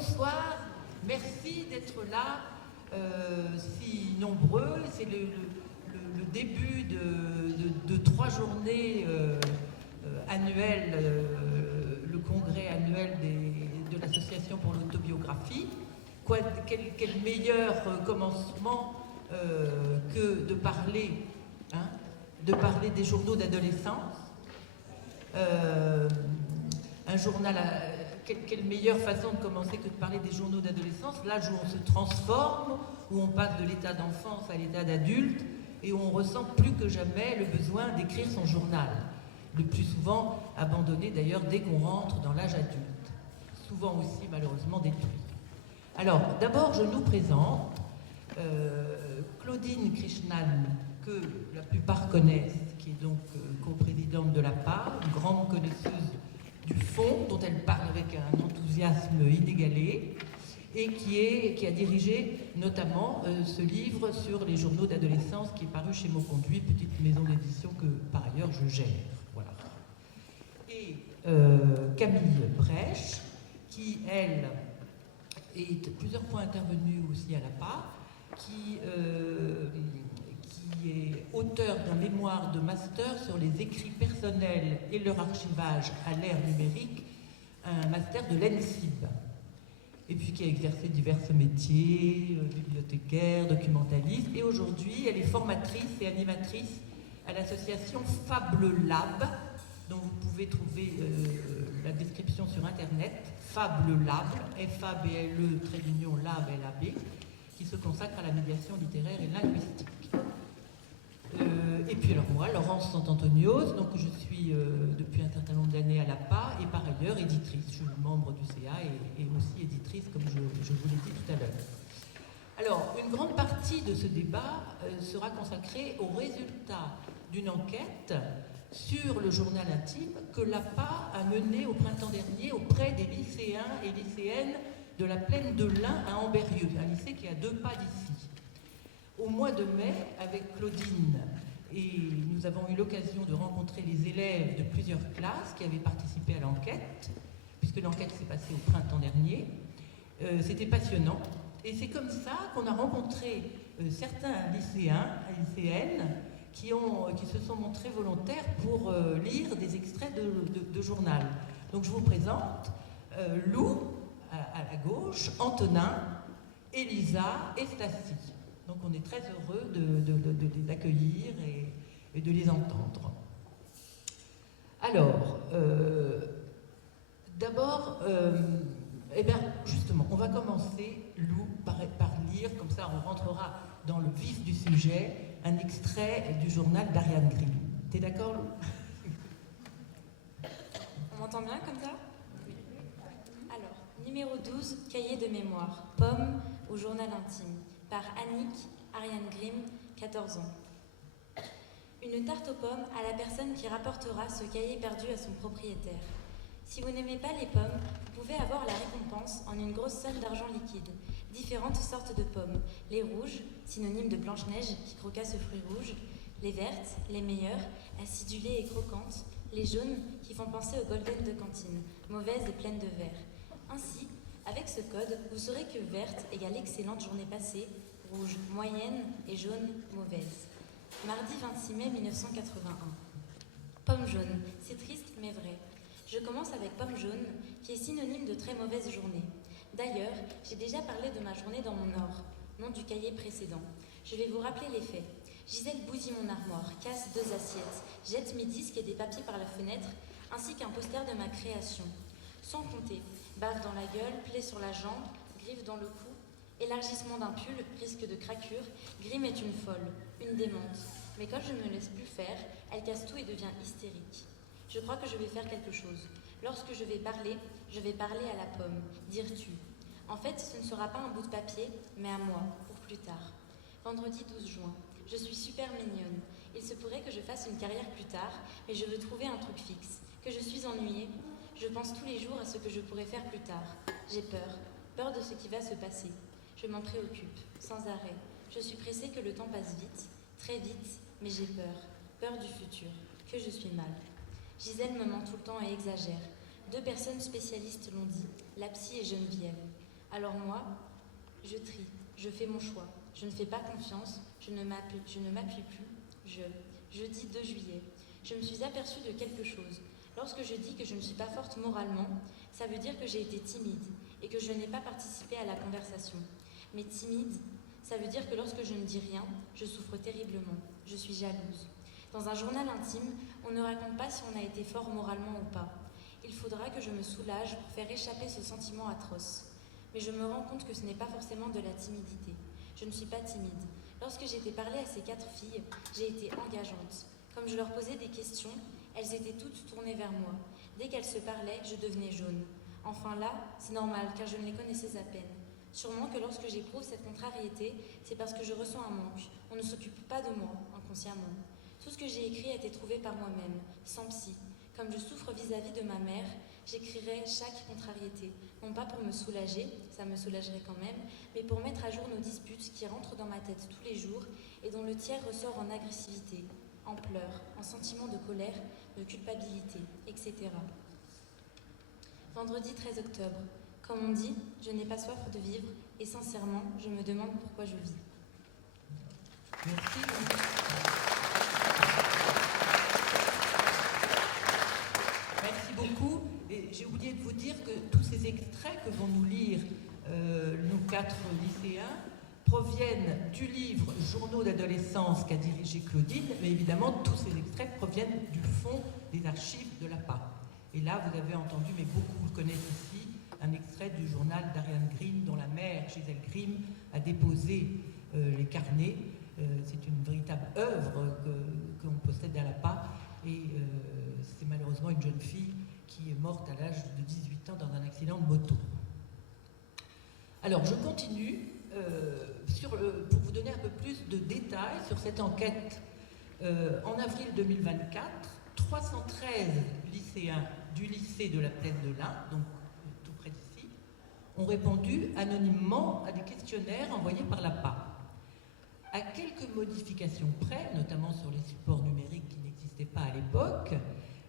bonsoir, merci d'être là, si nombreux. C'est le début de 3 journées annuelles, le congrès annuel de l'Association pour l'autobiographie. Quel meilleur commencement que de parler des journaux d'adolescence. Un journal, quelle meilleure façon de commencer que de parler des journaux d'adolescence, l'âge où on se transforme, où on passe de l'état d'enfance à l'état d'adulte, et où on ressent plus que jamais le besoin d'écrire son journal, le plus souvent abandonné d'ailleurs dès qu'on rentre dans l'âge adulte, souvent aussi malheureusement détruit. Alors, d'abord, je nous présente Claudine Krishnan, que la plupart connaissent, qui est donc coprésidente de l'APA, une grande connaisseuse du fond, dont elle parle avec un enthousiasme inégalé, et qui a dirigé notamment ce livre sur les journaux d'adolescence qui est paru chez Mauconduit, petite maison d'édition que par ailleurs je gère. Voilà. Et Camille Brèche, qui elle est plusieurs fois intervenue aussi à l'APA, qui est auteur d'un mémoire de master sur les écrits personnels et leur archivage à l'ère numérique, un master de l'ENSIB, et puis qui a exercé divers métiers, bibliothécaire, documentaliste, et aujourd'hui elle est formatrice et animatrice à l'association Fable Lab, dont vous pouvez trouver la description sur internet, Fable Lab, F-A-B-L-E, trait d'union, Lab, L-A-B, qui se consacre à la médiation littéraire et linguistique. Et puis alors moi, Laurence Sant'Antonios, donc je suis depuis un certain nombre d'années à l'APA et par ailleurs éditrice. Je suis membre du CA et aussi éditrice, comme je vous l'ai dit tout à l'heure. Alors, une grande partie de ce débat sera consacrée aux résultats d'une enquête sur le journal intime que l'APA a menée au printemps dernier auprès des lycéens et lycéennes de la plaine de l'Ain à Ambérieu, un lycée qui est à 2 pas d'ici. Au mois de mai, avec Claudine, et nous avons eu l'occasion de rencontrer les élèves de plusieurs classes qui avaient participé à l'enquête, puisque l'enquête s'est passée au printemps dernier. C'était passionnant. Et c'est comme ça qu'on a rencontré certains lycéens et lycéennes qui se sont montrés volontaires pour lire des extraits de journal. Donc je vous présente Lou, à la gauche, Antonin, Elisa et Stacy. Donc on est très heureux de les accueillir et de les entendre. Alors, d'abord, justement, on va commencer, Lou, par lire, comme ça on rentrera dans le vif du sujet, un extrait du journal d'Ariane Grimm. T'es d'accord, Lou? On m'entend bien comme ça? Alors, numéro 12, cahier de mémoire, Pomme ou journal intime, par Annick Ariane Grimm, 14 ans. Une tarte aux pommes à la personne qui rapportera ce cahier perdu à son propriétaire. Si vous n'aimez pas les pommes, vous pouvez avoir la récompense en une grosse somme d'argent liquide. Différentes sortes de pommes. Les rouges, synonyme de Blanche-Neige qui croqua ce fruit rouge. Les vertes, les meilleures, acidulées et croquantes. Les jaunes qui font penser aux golden de cantine, mauvaises et pleines de verre. Ainsi, avec ce code, vous saurez que verte égale excellente journée passée, rouge moyenne et jaune mauvaise. Mardi 26 mai 1981. Pomme jaune, c'est triste mais vrai. Je commence avec pomme jaune, qui est synonyme de très mauvaise journée. D'ailleurs, j'ai déjà parlé de ma journée dans mon or, nom du cahier précédent. Je vais vous rappeler les faits. Gisèle bousille mon armoire, casse 2 assiettes, jette mes disques et des papiers par la fenêtre, ainsi qu'un poster de ma création. Sans compter, bave dans la gueule, plaie sur la jambe, griffe dans le cou, élargissement d'un pull, risque de craquure, Grimm est une folle, une démente. Mais quand je ne me laisse plus faire, elle casse tout et devient hystérique. Je crois que je vais faire quelque chose. Lorsque je vais parler à la pomme, dire tu. En fait, ce ne sera pas un bout de papier, mais à moi, pour plus tard. Vendredi 12 juin. Je suis super mignonne. Il se pourrait que je fasse une carrière plus tard, mais je veux trouver un truc fixe. Que je suis ennuyée. Je pense tous les jours à ce que je pourrais faire plus tard. J'ai peur. Peur de ce qui va se passer. Je m'en préoccupe, sans arrêt. Je suis pressée que le temps passe vite, très vite, mais j'ai peur. Peur du futur, que je suis mal. Gisèle me ment tout le temps et exagère. 2 personnes spécialistes l'ont dit, la psy et Geneviève. Alors moi, je trie, je fais mon choix. Je ne fais pas confiance, je ne m'appuie plus. Jeudi 2 juillet, je me suis aperçue de quelque chose. Lorsque je dis que je ne suis pas forte moralement, ça veut dire que j'ai été timide et que je n'ai pas participé à la conversation. Mais timide, ça veut dire que lorsque je ne dis rien, je souffre terriblement, je suis jalouse. Dans un journal intime, on ne raconte pas si on a été fort moralement ou pas. Il faudra que je me soulage pour faire échapper ce sentiment atroce. Mais je me rends compte que ce n'est pas forcément de la timidité. Je ne suis pas timide. Lorsque j'ai été parler à ces 4 filles, j'ai été engageante. Comme je leur posais des questions, elles étaient toutes tournées vers moi. Dès qu'elles se parlaient, je devenais jaune. Enfin là, c'est normal, car je ne les connaissais à peine. Sûrement que lorsque j'éprouve cette contrariété, c'est parce que je ressens un manque. On ne s'occupe pas de moi, inconsciemment. Tout ce que j'ai écrit a été trouvé par moi-même, sans psy. Comme je souffre vis-à-vis de ma mère, j'écrirai chaque contrariété. Non pas pour me soulager, ça me soulagerait quand même, mais pour mettre à jour nos disputes qui rentrent dans ma tête tous les jours et dont le tiers ressort en agressivité, en pleurs, en sentiments de colère, de culpabilité, etc. Vendredi 13 octobre. Comme on dit, je n'ai pas soif de vivre et sincèrement, je me demande pourquoi je vis. Merci. Merci beaucoup. Et j'ai oublié de vous dire que tous ces extraits que vont nous lire nos 4 lycéens proviennent du livre Journaux d'adolescence qu'a dirigé Claudine, mais évidemment tous ces extraits proviennent du fond des archives de l'APA. Et là, vous avez entendu, mais beaucoup le connaissent ici, un extrait du journal d'Ariane Grimm, dont la mère, Gisèle Grimm, a déposé les carnets. C'est une véritable œuvre qu'on possède à l'APA. Et c'est malheureusement une jeune fille qui est morte à l'âge de 18 ans dans un accident de moto. Alors, je continue pour vous donner un peu plus de détails sur cette enquête. En avril 2024, 313 lycéens du lycée de la Plaine de l'Ain, donc tout près d'ici, ont répondu anonymement à des questionnaires envoyés par l'APA. À quelques modifications près, notamment sur les supports numériques qui n'existaient pas à l'époque,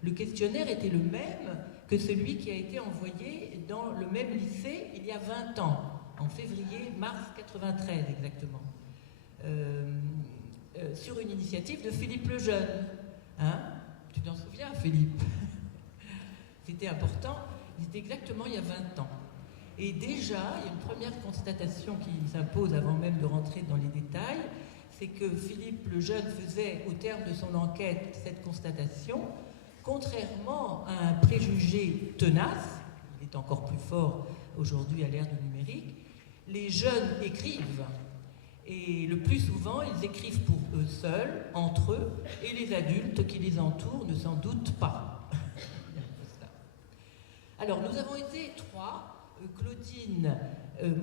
le questionnaire était le même que celui qui a été envoyé dans le même lycée il y a 20 ans, en février-mars 93 exactement, sur une initiative de Philippe Lejeune. Hein ? Tu t'en souviens, Philippe ? C'était important, c'était exactement il y a 20 ans. Et déjà, il y a une première constatation qui s'impose avant même de rentrer dans les détails, c'est que Philippe Lejeune faisait, au terme de son enquête, cette constatation, contrairement à un préjugé tenace, il est encore plus fort aujourd'hui à l'ère du numérique, les jeunes écrivent. Et le plus souvent, ils écrivent pour eux seuls, entre eux, et les adultes qui les entourent ne s'en doutent pas. Alors, nous avons été 3, Claudine,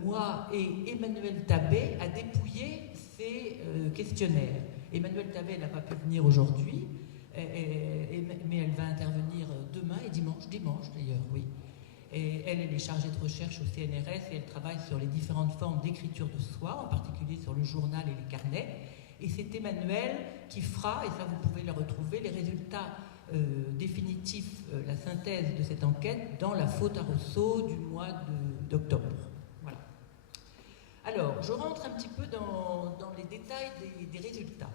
moi et Emmanuel Tabet, à dépouiller ces questionnaires. Emmanuel Tabet n'a pas pu venir aujourd'hui, mais elle va intervenir demain et dimanche d'ailleurs, oui. Et elle est chargée de recherche au CNRS et elle travaille sur les différentes formes d'écriture de soi, en particulier sur le journal et les carnets. Et c'est Emmanuel qui fera, et ça vous pouvez le retrouver, les résultats définitifs, la synthèse de cette enquête dans la faute à Rousseau du mois d'octobre. Voilà. Alors, je rentre un petit peu dans les détails des résultats.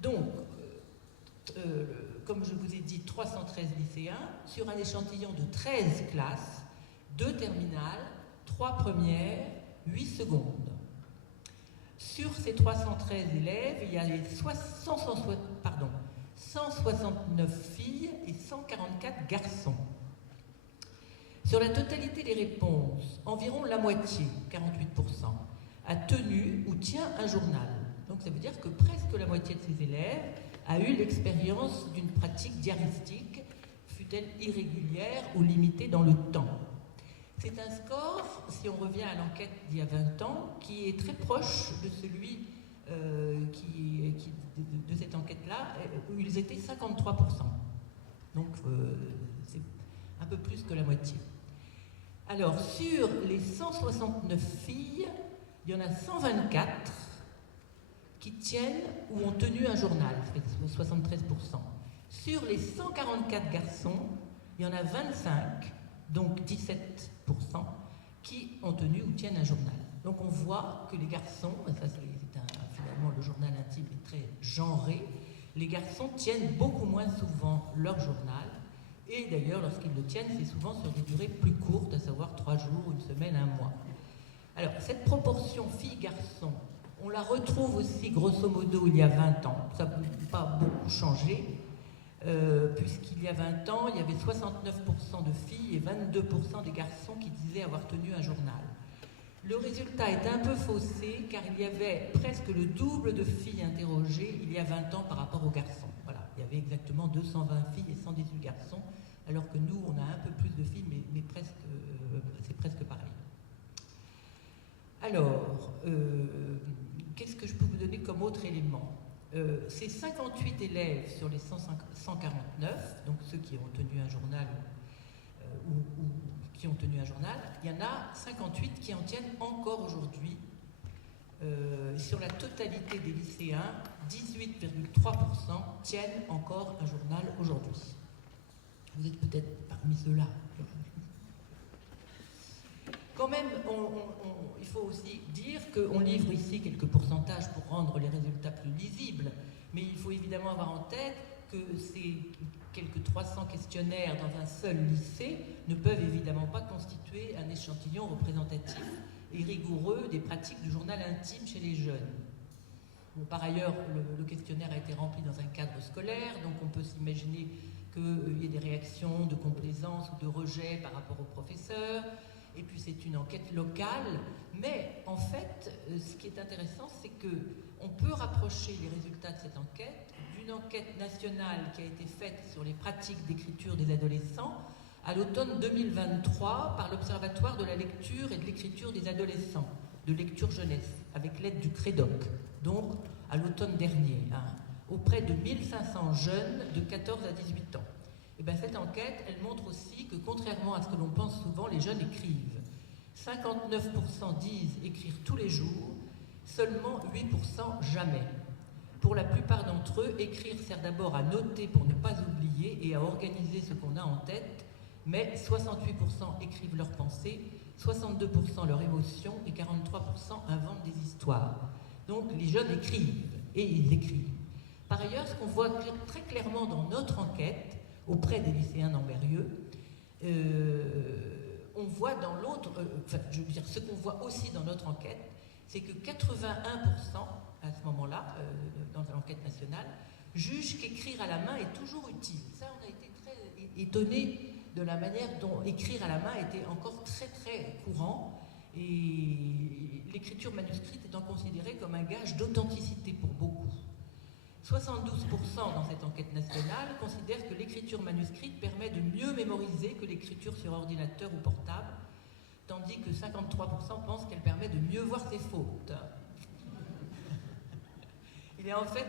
Donc, comme je vous ai dit, 313 lycéens, sur un échantillon de 13 classes, 2 terminales, 3 premières, 8 secondes. Sur ces 313 élèves, il y avait 169 filles et 144 garçons. Sur la totalité des réponses, environ la moitié, 48%, a tenu ou tient un journal. Donc ça veut dire que presque la moitié de ces élèves a eu l'expérience d'une pratique diaristique, fût-elle irrégulière ou limitée dans le temps. C'est un score, si on revient à l'enquête d'il y a 20 ans, qui est très proche de celui de cette enquête-là, où ils étaient 53%. Donc c'est un peu plus que la moitié. Alors, sur les 169 filles, il y en a 124 qui tiennent ou ont tenu un journal, c'est 73%. Sur les 144 garçons, il y en a 25, donc 17%, qui ont tenu ou tiennent un journal. Donc on voit que les garçons, et ça finalement le journal intime est très genré, les garçons tiennent beaucoup moins souvent leur journal, et d'ailleurs lorsqu'ils le tiennent, c'est souvent sur des durées plus courtes, à savoir 3 jours, une semaine, un mois. Alors cette proportion filles-garçons, on la retrouve aussi grosso modo il y a 20 ans, ça n'a pas beaucoup changé, puisqu'il y a 20 ans, il y avait 69% de filles et 22% des garçons qui disaient avoir tenu un journal. Le résultat est un peu faussé car il y avait presque le double de filles interrogées il y a 20 ans par rapport aux garçons. Voilà, il y avait exactement 220 filles et 118 garçons, alors que nous, on a un peu plus de filles, mais presque, c'est presque pareil. Alors, qu'est-ce que je peux vous donner comme autre élément ? C'est 58 élèves sur les 149, donc ceux qui ont tenu un journal ou qui ont tenu un journal, il y en a 58 qui en tiennent encore aujourd'hui. Sur la totalité des lycéens, 18,3% tiennent encore un journal aujourd'hui. Vous êtes peut-être parmi ceux-là. Quand même, il faut aussi dire qu'on livre ici quelques pourcentages pour rendre les résultats plus lisibles, mais il faut évidemment avoir en tête que ces quelques 300 questionnaires dans un seul lycée ne peuvent évidemment pas constituer un échantillon représentatif et rigoureux des pratiques du journal intime chez les jeunes. Bon, par ailleurs, le questionnaire a été rempli dans un cadre scolaire, donc on peut s'imaginer qu'il y ait des réactions de complaisance ou de rejet par rapport aux professeurs. Et puis c'est une enquête locale, mais en fait, ce qui est intéressant, c'est qu'on peut rapprocher les résultats de cette enquête d'une enquête nationale qui a été faite sur les pratiques d'écriture des adolescents à l'automne 2023 par l'Observatoire de la lecture et de l'écriture des adolescents, de lecture jeunesse, avec l'aide du CREDOC, donc à l'automne dernier, auprès de 1500 jeunes de 14 à 18 ans. Et bien, cette enquête, elle montre aussi que, contrairement à ce que l'on pense souvent, les jeunes écrivent. 59% disent écrire tous les jours, seulement 8% jamais. Pour la plupart d'entre eux, écrire sert d'abord à noter pour ne pas oublier et à organiser ce qu'on a en tête, mais 68% écrivent leurs pensées, 62% leurs émotions et 43% inventent des histoires. Donc, les jeunes écrivent, et ils écrivent. Par ailleurs, ce qu'on voit très clairement dans notre enquête, auprès des lycéens d'Ambérieux, on voit dans l'autre, ce qu'on voit aussi dans notre enquête, c'est que 81% à ce moment-là, dans l'enquête nationale, jugent qu'écrire à la main est toujours utile. Ça, on a été très étonnés de la manière dont écrire à la main était encore très très courant, et l'écriture manuscrite étant considérée comme un gage d'authenticité pour beaucoup. 72% dans cette enquête nationale considèrent que l'écriture manuscrite permet de mieux mémoriser que l'écriture sur ordinateur ou portable, tandis que 53% pensent qu'elle permet de mieux voir ses fautes. Il y a en fait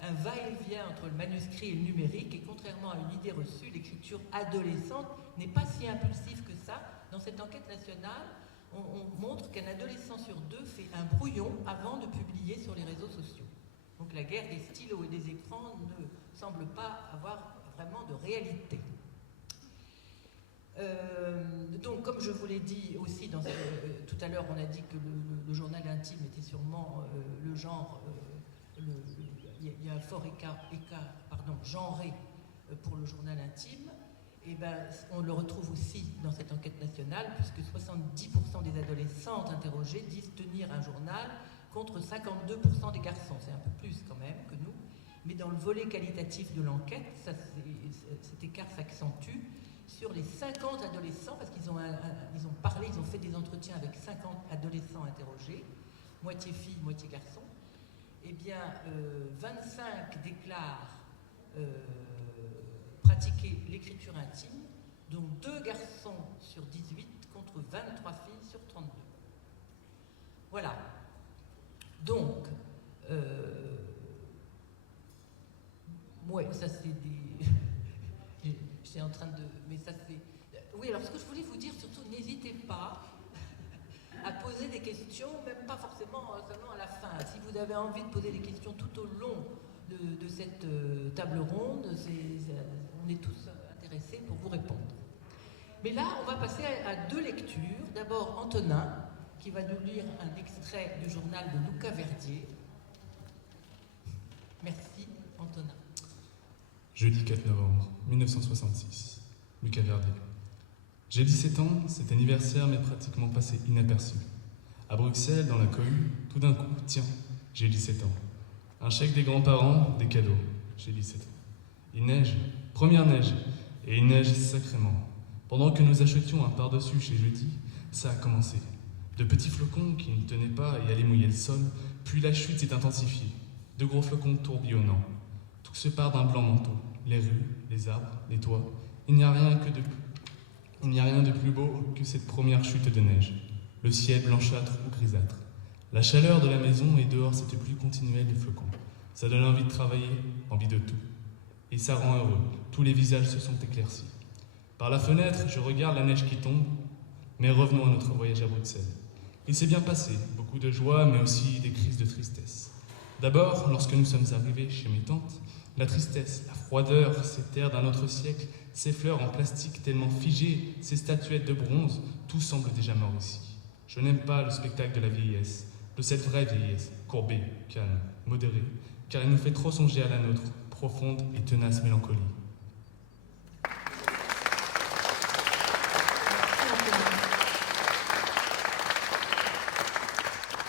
un va-et-vient entre le manuscrit et le numérique, et contrairement à une idée reçue, l'écriture adolescente n'est pas si impulsive que ça. Dans cette enquête nationale, on montre qu'un adolescent sur 2 fait un brouillon avant de publier sur les réseaux sociaux. Donc la guerre des stylos et des écrans ne semble pas avoir vraiment de réalité. Donc comme je vous l'ai dit aussi, tout à l'heure on a dit que le journal intime était sûrement le genre, il y a un fort écart genré pour le journal intime. Et ben, on le retrouve aussi dans cette enquête nationale, puisque 70% des adolescentes interrogées disent tenir un journal, contre 52% des garçons, c'est un peu plus quand même que nous, mais dans le volet qualitatif de l'enquête, cet écart s'accentue sur les 50 adolescents, parce qu'ils ont fait des entretiens avec 50 adolescents interrogés, moitié filles, moitié garçons. Eh bien, 25 déclarent pratiquer l'écriture intime, donc 2 garçons sur 18 contre 23 filles sur 32. Voilà. Donc, ouais, ça c'est des... J'étais en train de... Mais ça c'est... Oui, alors ce que je voulais vous dire, surtout, n'hésitez pas à poser des questions, même pas forcément seulement à la fin. Si vous avez envie de poser des questions tout au long de cette table ronde, on est tous intéressés pour vous répondre. Mais là, on va passer à deux lectures. D'abord, Antonin, qui va nous lire un extrait du journal de Luca Verdier. Merci, Antonin. Jeudi 4 novembre 1966, Luca Verdier. J'ai 17 ans, cet anniversaire m'est pratiquement passé inaperçu. À Bruxelles, dans la cohue, tout d'un coup, tiens, j'ai 17 ans. Un chèque des grands-parents, des cadeaux, j'ai 17 ans. Il neige, première neige, et il neige sacrément. Pendant que nous achetions un par-dessus chez Jeudi, ça a commencé. De petits flocons qui ne tenaient pas et allaient mouiller le sol, puis la chute s'est intensifiée. De gros flocons tourbillonnants. Tout se part d'un blanc manteau. Les rues, les arbres, les toits. Il n'y a rien de plus beau que cette première chute de neige. Le ciel blanchâtre ou grisâtre. La chaleur de la maison et dehors cette pluie continuelle des flocons. Ça donne envie de travailler, envie de tout. Et ça rend heureux. Tous les visages se sont éclaircis. Par la fenêtre, je regarde la neige qui tombe. Mais revenons à notre voyage à Bruxelles. Il s'est bien passé, beaucoup de joie, mais aussi des crises de tristesse. D'abord, lorsque nous sommes arrivés chez mes tantes, la tristesse, la froideur, ces terres d'un autre siècle, ces fleurs en plastique tellement figées, ces statuettes de bronze, tout semble déjà mort ici. Je n'aime pas le spectacle de la vieillesse, de cette vraie vieillesse, courbée, calme, modérée, car il nous fait trop songer à la nôtre, profonde et tenace mélancolie.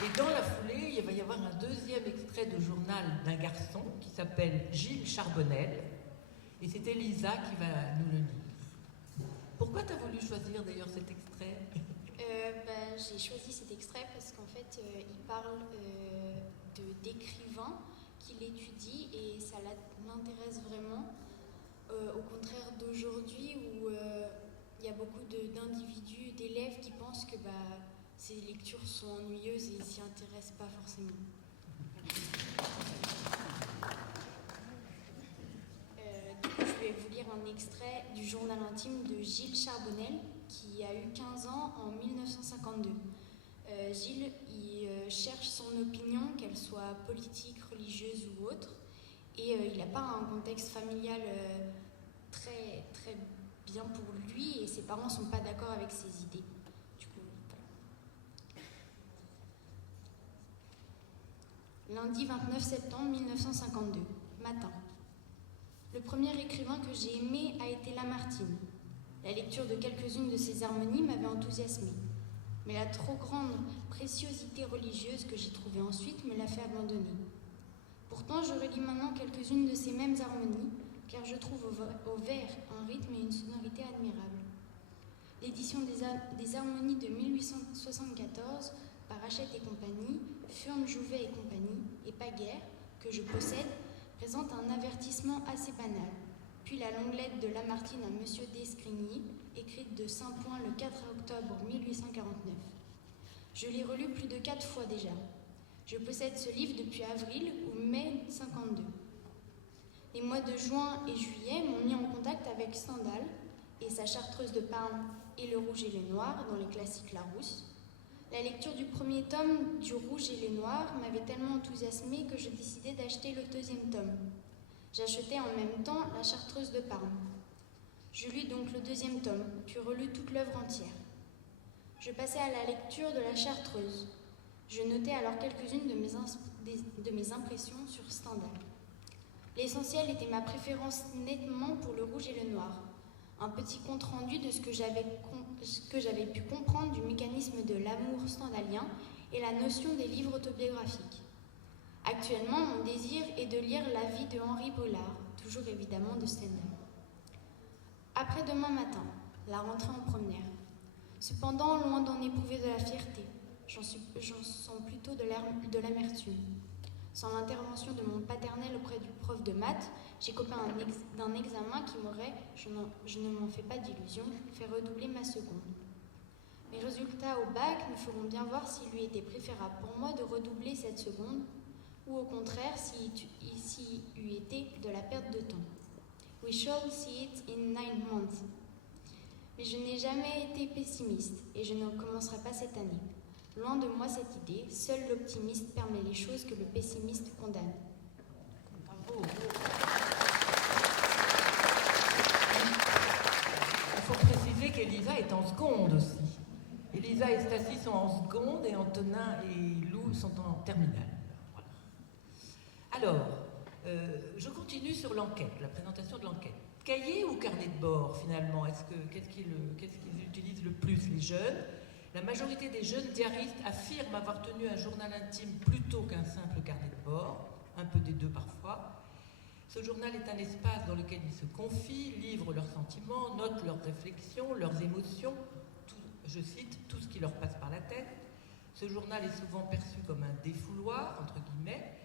Et dans la foulée, il va y avoir un deuxième extrait de journal d'un garçon qui s'appelle Gilles Charbonnel. Et c'est Elisa qui va nous le lire. Pourquoi tu as voulu choisir d'ailleurs cet extrait ? J'ai choisi cet extrait parce qu'en fait, il parle d'écrivains qu'il étudie et ça l'intéresse vraiment. Au contraire d'aujourd'hui où il y a beaucoup d'individus, d'élèves qui pensent que ces lectures sont ennuyeuses et ils s'y intéressent pas forcément. Je vais vous lire un extrait du journal intime de Gilles Charbonnel, qui a eu 15 ans en 1952. Gilles, il cherche son opinion, qu'elle soit politique, religieuse ou autre, et il n'a pas un contexte familial très, très bien pour lui, et ses parents ne sont pas d'accord avec ses idées. Du coup, voilà. Lundi 29 septembre 1952, matin. Le premier écrivain que j'ai aimé a été Lamartine. La lecture de quelques-unes de ses harmonies m'avait enthousiasmée. Mais la trop grande préciosité religieuse que j'ai trouvée ensuite me l'a fait abandonner. Pourtant, je relis maintenant quelques-unes de ces mêmes harmonies, car je trouve au vers un rythme et une sonorité admirables. L'édition des harmonies de 1874 par Hachette et compagnie, Furnes, Jouvet et compagnie, et Paguerre, que je possède, présente un avertissement assez banal. Puis la longue lettre de Lamartine à Monsieur d'Escrigny, écrite de Saint-Point le 4 octobre 1849. Je l'ai relu plus de 4 fois déjà. Je possède ce livre depuis avril ou mai 52. Les mois de juin et juillet m'ont mis en contact avec Stendhal et sa Chartreuse de Parme et Le Rouge et le Noir dans les classiques Larousse. La lecture du premier tome du Rouge et le Noir m'avait tellement enthousiasmée que je décidai d'acheter le deuxième tome. J'achetai en même temps la Chartreuse de Parme. Je lus donc le deuxième tome, puis relus toute l'œuvre entière. Je passai à la lecture de la Chartreuse. Je notai alors quelques-unes de mes impressions sur Stendhal. L'essentiel était ma préférence nettement pour le Rouge et le Noir. Un petit compte-rendu de ce que j'avais pu comprendre du mécanisme de l'amour stendhalien et la notion des livres autobiographiques. Actuellement, mon désir est de lire La vie de Henri Bollard, toujours évidemment de Stendhal. Après-demain matin, la rentrée en première. Cependant, loin d'en éprouver de la fierté, j'en sens plutôt de l'amertume. Sans l'intervention de mon paternel auprès du prof de maths, j'ai copé d'un examen qui m'aurait, je ne m'en fais pas d'illusion, fait redoubler ma seconde. Mes résultats au bac nous feront bien voir s'il lui était préférable pour moi de redoubler cette seconde, ou au contraire s'il eût été de la perte de temps. We shall see it in 9 months. Mais je n'ai jamais été pessimiste et je ne commencerai pas cette année. Loin de moi cette idée, seul l'optimiste permet les choses que le pessimiste condamne. Bravo. Il faut préciser qu'Elisa Lisa et Stacy sont en seconde et Antonin et Lou sont en terminale. Voilà. Alors, je continue sur l'enquête, la présentation de l'enquête. Cahier ou carnet de bord, finalement? Qu'est-ce qu'ils utilisent le plus, les jeunes? La majorité des jeunes diaristes affirment avoir tenu un journal intime plutôt qu'un simple carnet de bord, un peu des deux parfois. Ce journal est un espace dans lequel ils se confient, livrent leurs sentiments, notent leurs réflexions, leurs émotions, je cite, tout ce qui leur passe par la tête. Ce journal est souvent perçu comme un défouloir, entre guillemets,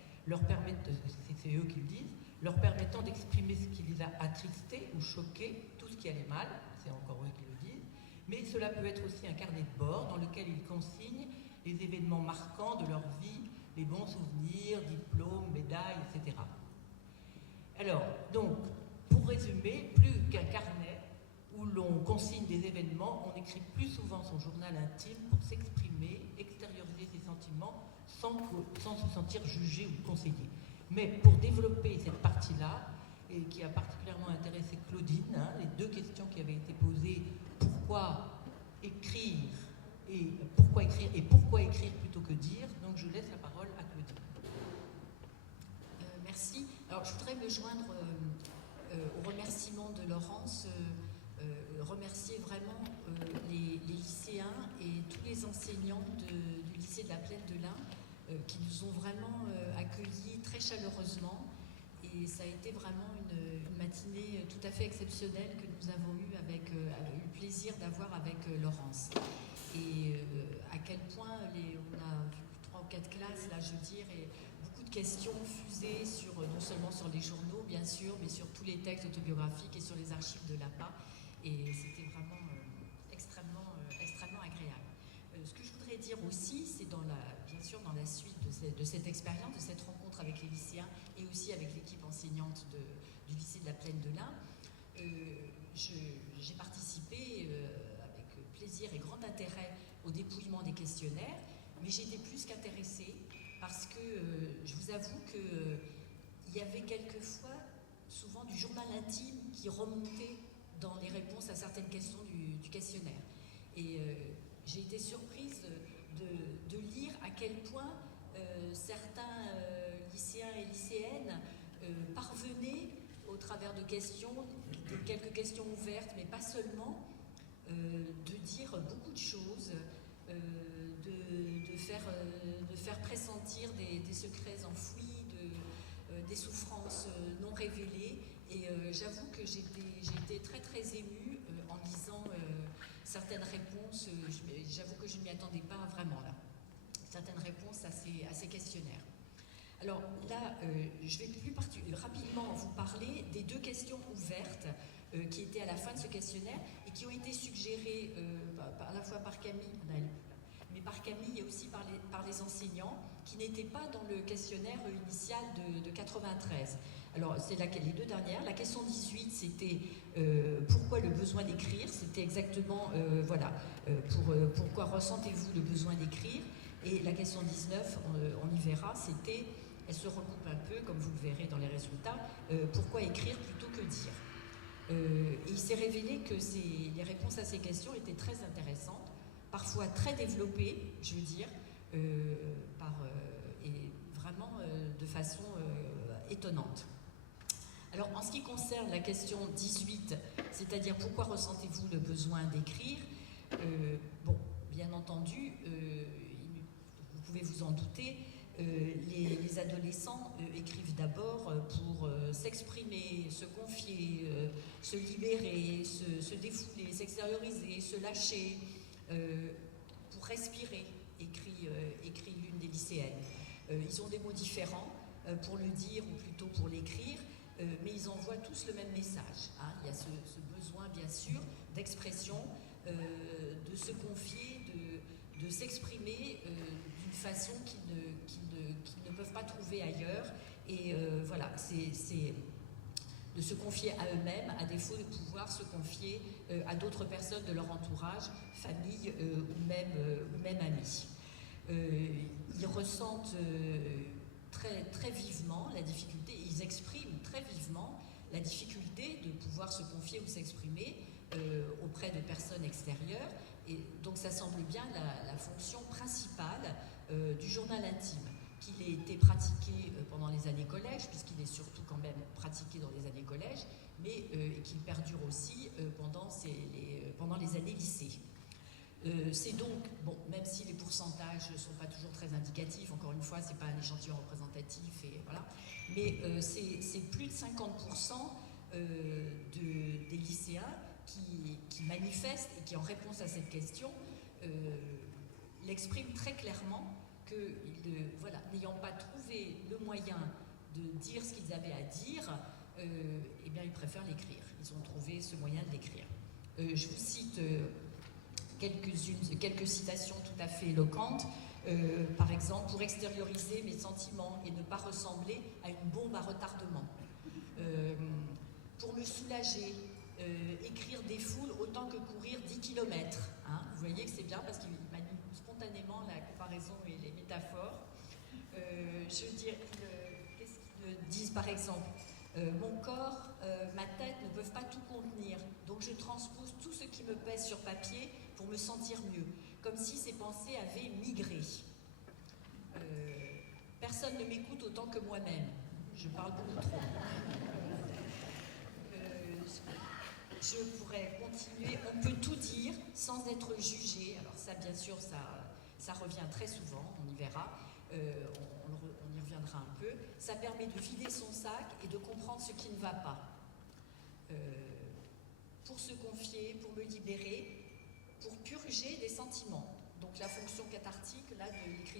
c'est eux qui le disent, leur permettant d'exprimer ce qui les a attristés ou choqués, tout ce qui allait mal, c'est encore eux qui le disent, mais cela peut être aussi un carnet de bord dans lequel ils consignent les événements marquants de leur vie, les bons souvenirs, diplômes, médailles, etc. Alors, donc, pour résumer, plus qu'un carnet où l'on consigne des événements, on écrit plus souvent son journal intime pour s'exprimer, extérioriser ses sentiments sans se sentir jugé ou conseillé. Mais pour développer cette partie-là, et qui a particulièrement intéressé Claudine, les deux questions qui avaient été posées, pourquoi écrire et pourquoi écrire plutôt que dire, donc je laisse la parole à Claudine. Merci. Alors je voudrais me joindre au remerciement de Laurence, remercier vraiment les lycéens et tous les enseignants du lycée de la Plaine de l'Ain qui nous ont vraiment accueillis très chaleureusement, et ça a été vraiment une matinée tout à fait exceptionnelle que nous avons eu eu le plaisir d'avoir avec Laurence. Et à quel point on a vu 3 ou 4 classes, là je veux dire, et beaucoup de questions fusées non seulement sur les journaux bien sûr, mais sur tous les textes autobiographiques et sur les archives de l'APA, et c'était vraiment extrêmement agréable. Ce que je voudrais dire aussi, c'est bien sûr dans la suite de cette expérience, de cette rencontre avec les lycéens et aussi avec l'équipe enseignante du lycée de la Plaine de l'Ain, j'ai participé avec plaisir et grand intérêt au dépouillement des questionnaires, mais j'étais plus qu'intéressée parce que je vous avoue qu'il y avait quelquefois, souvent du journal intime qui remontait dans les réponses à certaines questions du questionnaire. Et j'ai été surprise de lire à quel point certains lycéens et lycéennes parvenaient, au travers de questions, de quelques questions ouvertes, mais pas seulement, de dire beaucoup de choses, de faire pressentir des secrets enfouis, des souffrances non révélées. Et j'avoue que j'ai été très très émue en lisant certaines réponses. J'avoue que je ne m'y attendais pas vraiment là. Certaines réponses à ces questionnaires. Alors là, je vais plus rapidement vous parler des 2 questions ouvertes qui étaient à la fin de ce questionnaire et qui ont été suggérées à la fois par Camille, mais par Camille et aussi par les enseignants, qui n'étaient pas dans le questionnaire initial de 93. Alors, c'est les 2 dernières. La question 18, c'était pourquoi le besoin d'écrire? C'était exactement, pourquoi ressentez-vous le besoin d'écrire? Et la question 19, on y verra, c'était, elle se recoupe un peu, comme vous le verrez dans les résultats, pourquoi écrire plutôt que dire? Et il s'est révélé que les réponses à ces questions étaient très intéressantes, parfois très développées, je veux dire, et vraiment de façon étonnante. Alors, en ce qui concerne la question 18, c'est-à-dire pourquoi ressentez-vous le besoin d'écrire, bien entendu, vous pouvez vous en douter, les adolescents écrivent d'abord pour s'exprimer, se confier, se libérer, se défouler, s'extérioriser, se lâcher, pour respirer, écrit l'une des lycéennes. Ils ont des mots différents pour le dire ou plutôt pour l'écrire, mais ils envoient tous le même message. Il y a ce besoin, bien sûr, d'expression, de se confier, de s'exprimer d'une façon qu'ils ne peuvent pas trouver ailleurs. Et voilà, c'est de se confier à eux-mêmes, à défaut de pouvoir se confier à d'autres personnes de leur entourage, famille ou même amis. Ils ressentent très, très vivement la difficulté, ils expriment très vivement la difficulté de pouvoir se confier ou s'exprimer auprès de personnes extérieures, Et donc ça semble bien la fonction principale du journal intime, qu'il ait été pratiqué pendant les années collège, puisqu'il est surtout quand même pratiqué dans les années collège, mais qu'il perdure aussi pendant les années lycée. C'est donc, bon, même si les pourcentages ne sont pas toujours très indicatifs, encore une fois, ce n'est pas un échantillon représentatif, et voilà, mais c'est plus de 50% des lycéens qui manifestent et qui, en réponse à cette question, l'expriment très clairement que, voilà, n'ayant pas trouvé le moyen de dire ce qu'ils avaient à dire, eh bien, ils préfèrent l'écrire. Ils ont trouvé ce moyen de l'écrire. Je vous cite quelques citations tout à fait éloquentes. Par exemple, pour extérioriser mes sentiments et ne pas ressembler à une bombe à retardement. Pour me soulager, écrire des foules autant que courir 10 km. Hein. Vous voyez que c'est bien parce qu'il manie spontanément la comparaison et les métaphores. Je veux dire, qu'est-ce qu'ils disent par exemple ? Mon corps, ma tête ne peuvent pas tout contenir, donc je transpose tout ce qui me pèse sur papier pour me sentir mieux, comme si ces pensées avaient migré. Personne ne m'écoute autant que moi-même. Je parle beaucoup trop. Je pourrais continuer. On peut tout dire sans être jugé. Alors ça, bien sûr, ça revient très souvent, on y verra. On y reviendra un peu. Ça permet de vider son sac et de comprendre ce qui ne va pas. Pour se confier, pour me libérer, pour purger des sentiments. Donc la fonction cathartique là, de l'écriture